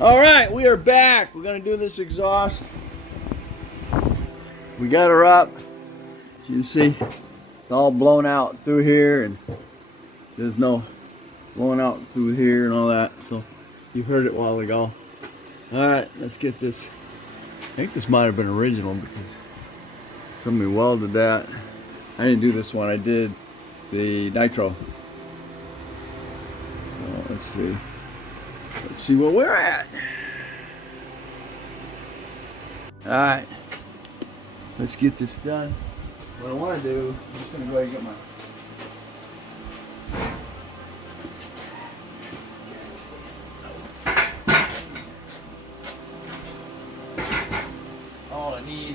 All right, we are back. We're gonna do this exhaust. We got her up. As you can see, it's all blown out through here, and there's no blowing out through here and all that. So you heard it a while ago. All right, let's get this. I think this might have been original because somebody welded that. I didn't do this one. I did the nitro. So let's see. Let's see where we're at. All right, let's get this done. What I want to do, I'm just going to go ahead and get my all I need.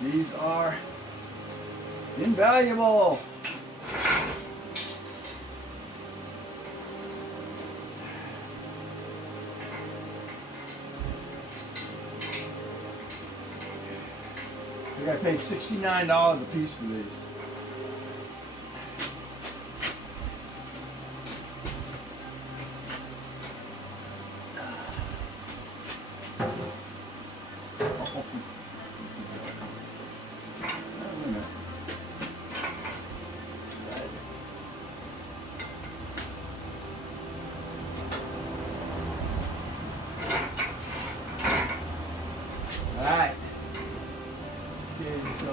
These are invaluable. I gotta pay $69 a piece for these. Alright. Okay, so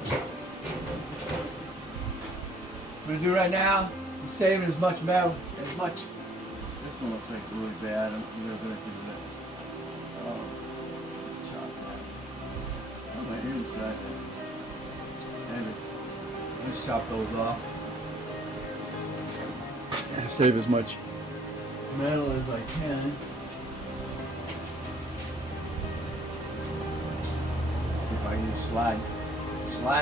what I'm gonna do right now, I'm saving as much metal, as much. This one looks like really bad. I'm gonna do that. Chop that. Oh, my inside. Let's chop those off. And save as much metal as I can. See if I can just slide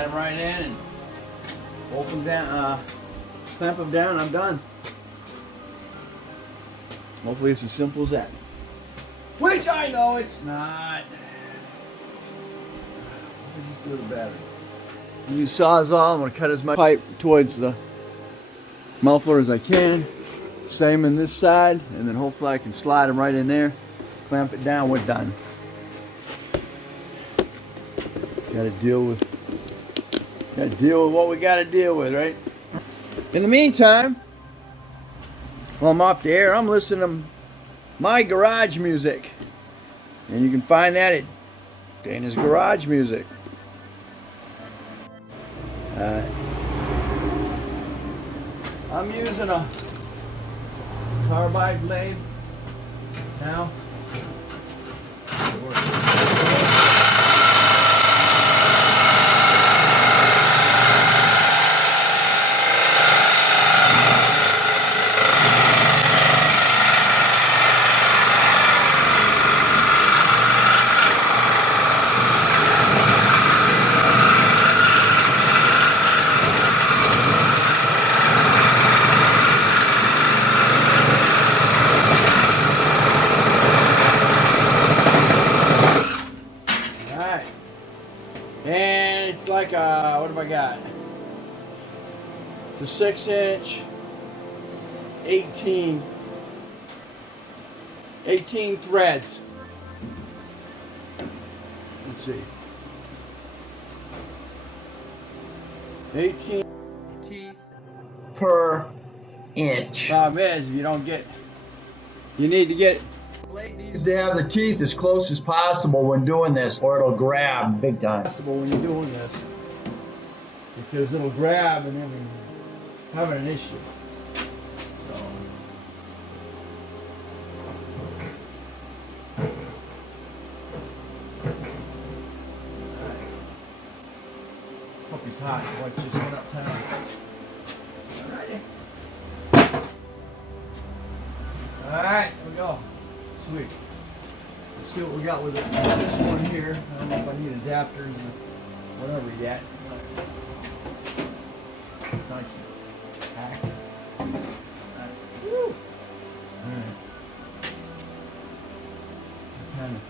them right in and bolt them down, clamp them down, and I'm done. Hopefully it's as simple as that. Which I know it's not. I'll just do the battery. Use Sawzall. I'm going to cut as much pipe towards the muffler as I can. Same in this side, and then hopefully I can slide them right in there, clamp it down, we're done. Gotta deal with what we gotta deal with, right? In the meantime, while I'm off the air, I'm listening to my garage music. And you can find that at Dana's Garage Music. I'm using a carbide blade now. And it's like a, what have I got? The 6-inch, 18 threads. Let's see. 18 teeth per inch. Problem is, if you don't get, you need to get, the blade needs to have the teeth as close as possible when doing this, or it'll grab big time. Possible when you're doing this, because it'll grab and then you're having an issue. So. Hope he's hot. What just went uptown. Alrighty. Alright, here we go. Sweet. Let's see what we got with this one here. I don't know if I need adapters or whatever yet. Nice and packed. Woo! Alright. Kind of.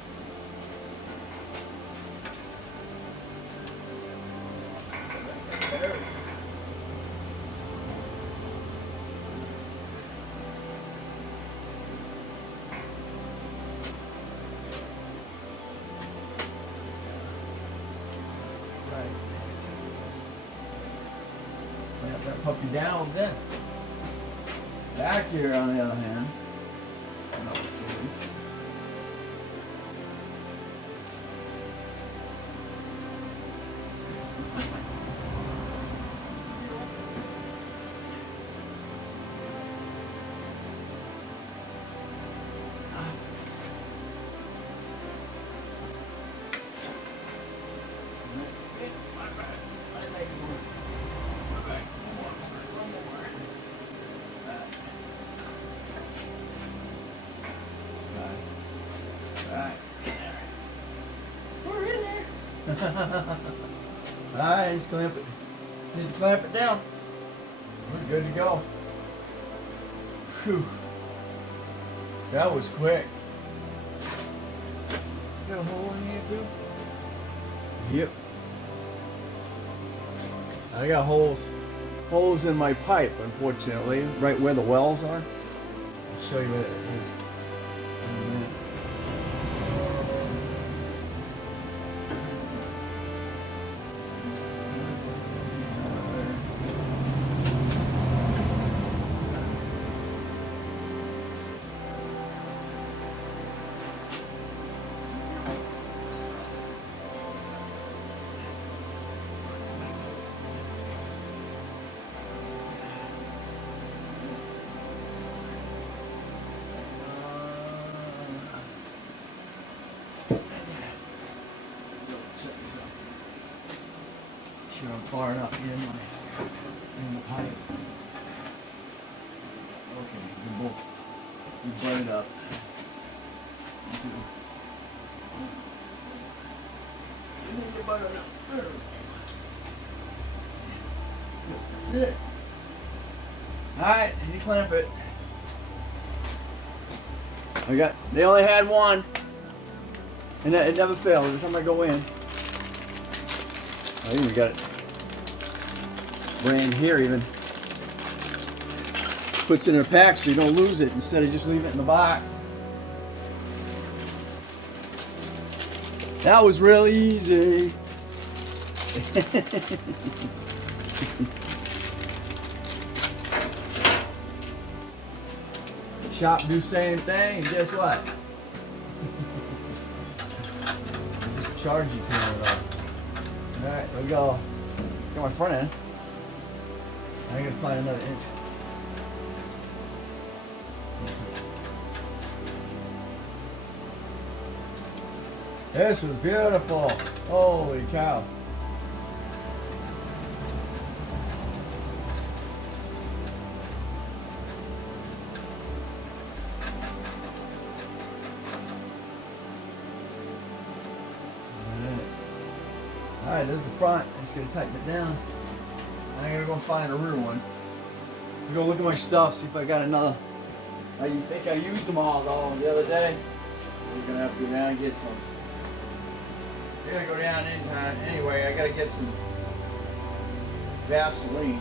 Alright. Clamp that puppy down then. Back here on the other hand. No, Alright, just clamp it. Need to clamp it down. We're good to go. Phew. That was quick. Got a hole in here too? Yep. I got holes in my pipe, unfortunately, right where the wells are. I'll show you what it is in a minute. Sure I'm far enough in the pipe. Okay, we burn it up. That's it. Alright, you clamp it. They only had one. And it never failed every time I go in. I even got it brand here even. Puts it in a pack so you don't lose it instead of just leaving it in the box. That was real easy. Shop do same thing, and guess what? Just charge you to it all. Alright, there we go. Got my front end. I gotta find another inch. This is beautiful. Holy cow. Alright, there's the front. I'm just gonna tighten it down. I'm gonna go find a rear one. I'm gonna look at my stuff, see if I got another. I think I used them all though the other day. We're gonna have to go down and get some. We're gonna go down anytime. Anyway, I gotta get some gasoline.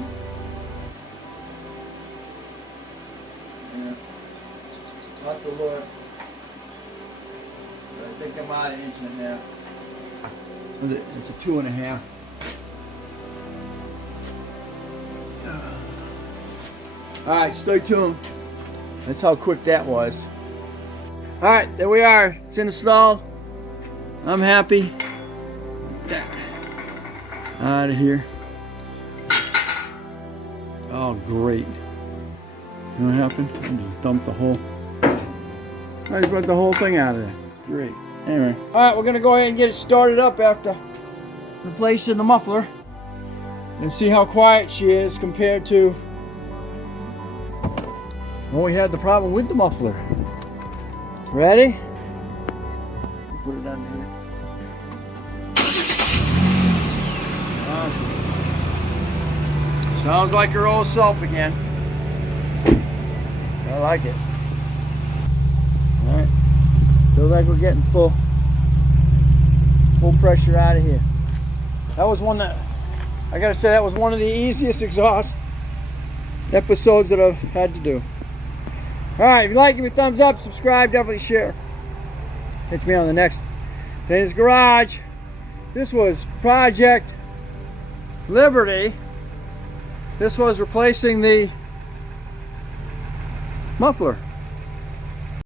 Yeah. I'll have to look. But I think I'm out an inch and a half. It's a 2.5. Alright, stay tuned. That's how quick that was. Alright, there we are. It's installed. I'm happy. Out of here. Oh, great. You know what happened? I just dumped the whole. I just brought the whole thing out of there. Great. Anyway. Alright, we're going to go ahead and get it started up after replacing the muffler. And see how quiet she is compared to when we had the problem with the muffler. Ready? Put it under here. Awesome. Sounds like her old self again. I like it. Alright. Feels like we're getting full pressure out of here. That was one that, I gotta say, that was one of the easiest exhaust episodes that I've had to do. Alright, if you like, give me a thumbs up, subscribe, definitely share. Catch me on the next Dana's Garage. This was Project Liberty, this was replacing the muffler.